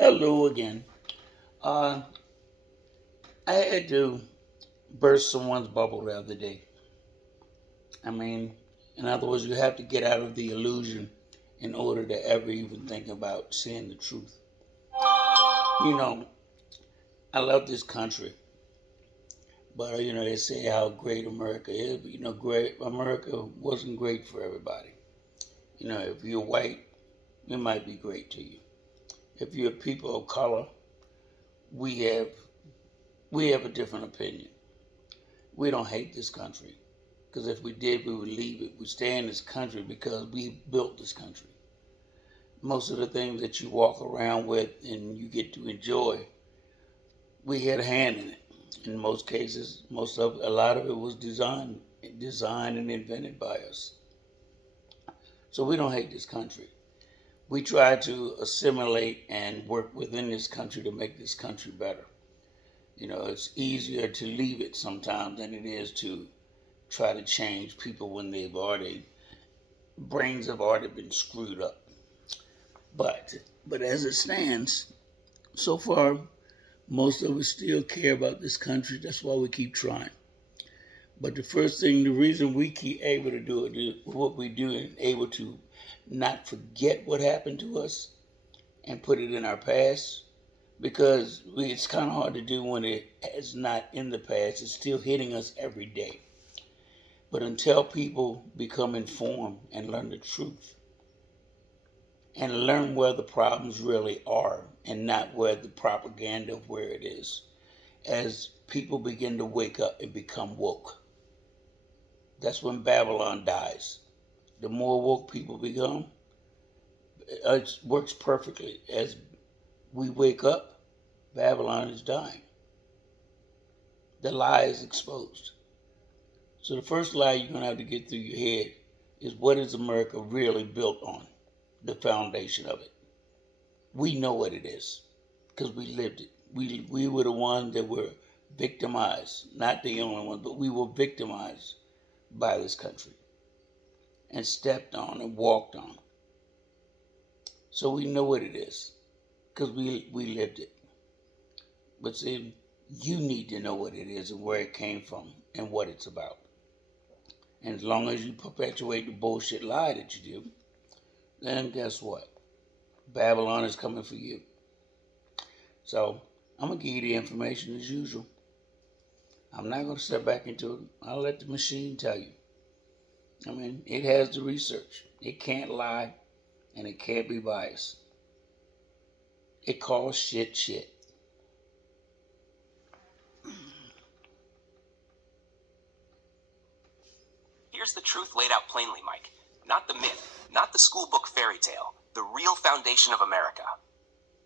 Hello again. Uh, I had to burst someone's bubble the other day. I mean, in other words, you have to get out of the illusion in order to ever even think about seeing the truth. You know, I love this country, but they say how great America is. But great America wasn't great for everybody. If you're white, it might be great to you. If you're people of color, we have we have a different opinion. We don't hate this country. Because if we did, we would leave it. We stay in this country because we built this country. Most of the things that you walk around with and you get to enjoy, we had a hand in it. In most cases, a lot of it was designed and invented by us. So we don't hate this country. We try to assimilate and work within this country to make this country better. It's easier to leave it sometimes than it is to try to change people when brains have already been screwed up. But as it stands, so far most of us still care about this country. That's why we keep trying. But the reason we keep able to do it, what we do, and able to not forget what happened to us and put it in our past, because it's kind of hard to do when it is not in the past. It's still hitting us every day. But until people become informed and learn the truth and learn where the problems really are and not where the propaganda of where it is, as people begin to wake up and become woke, that's when Babylon dies. The more woke people become, it works perfectly. As we wake up, Babylon is dying. The lie is exposed. So the first lie you're going to have to get through your head is, what is America really built on? The foundation of it. We know what it is because we lived it. We were the ones that were victimized. Not the only ones, but we were victimized by this country and stepped on and walked on. So we know what it is because we lived it. But see, you need to know what it is and where it came from and what it's about. And as long as you perpetuate the bullshit lie that you do, then guess what? Babylon is coming for you. So I'm going to give you the information as usual. I'm not going to step back into it. I'll let the machine tell you. I mean, it has the research. It can't lie and it can't be biased. It calls shit shit. Here's the truth laid out plainly, Mike. Not the myth, not the school book fairy tale. The real foundation of America.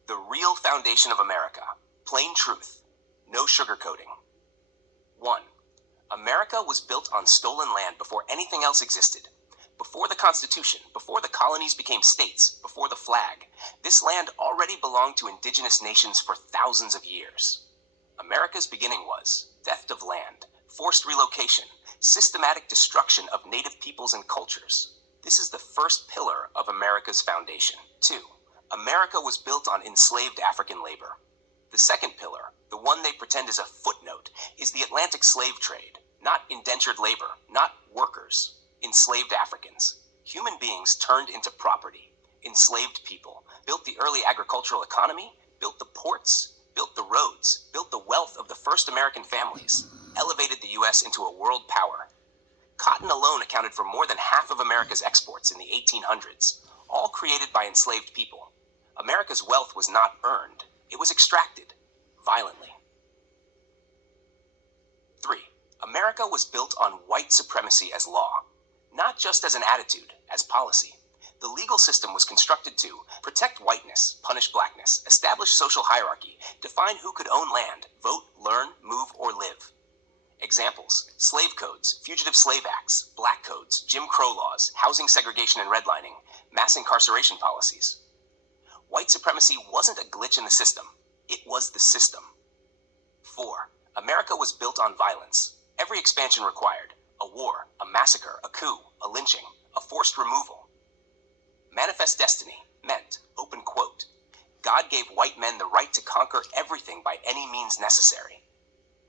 The real foundation of America. Plain truth. No sugarcoating. 1. America was built on stolen land before anything else existed. Before the Constitution, before the colonies became states, before the flag, this land already belonged to indigenous nations for thousands of years. America's beginning was theft of land, forced relocation, systematic destruction of native peoples and cultures. This is the first pillar of America's foundation. 2. America was built on enslaved African labor. The second pillar, the one they pretend is a footnote, is the Atlantic slave trade. Not indentured labor, not workers. Enslaved Africans. Human beings turned into property. Enslaved people. Built the early agricultural economy, built the ports, built the roads, built the wealth of the first American families, elevated the U.S. into a world power. Cotton alone accounted for more than half of America's exports in the 1800s, all created by enslaved people. America's wealth was not earned, it was extracted, violently. 3. America was built on white supremacy as law, not just as an attitude, as policy. The legal system was constructed to protect whiteness, punish blackness, establish social hierarchy, define who could own land, vote, learn, move, or live. Examples: slave codes, fugitive slave acts, black codes, Jim Crow laws, housing segregation and redlining, mass incarceration policies. White supremacy wasn't a glitch in the system. It was the system. 4. America was built on violence. Every expansion required a war, a massacre, a coup, a lynching, a forced removal. Manifest destiny meant, open quote, God gave white men the right to conquer everything by any means necessary.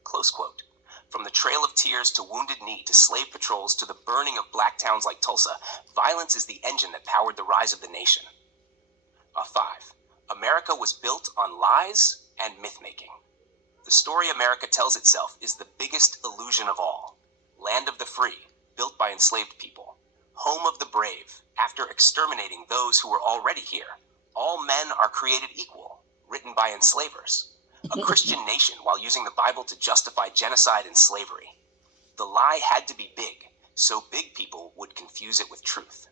Close quote. From the Trail of Tears to Wounded Knee to slave patrols to the burning of black towns like Tulsa, violence is the engine that powered the rise of the nation. 5. America was built on lies and myth-making. The story America tells itself is the biggest illusion of all. Land of the free, built by enslaved people. Home of the brave, after exterminating those who were already here. All men are created equal, written by enslavers. A Christian nation while using the Bible to justify genocide and slavery. The lie had to be big, so big people would confuse it with truth.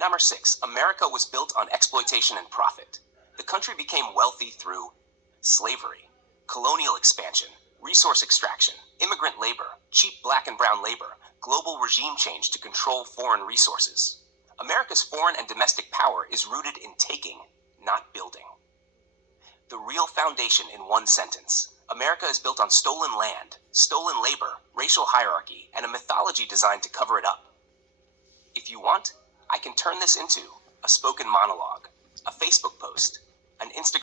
Number 6, America was built on exploitation and profit. The country became wealthy through slavery, colonial expansion, resource extraction, immigrant labor, cheap black and brown labor, global regime change to control foreign resources. America's foreign and domestic power is rooted in taking, not building. The real foundation in one sentence. America is built on stolen land, stolen labor, racial hierarchy, and a mythology designed to cover it up. If you want, I can turn this into a spoken monologue, a Facebook post, an Instagram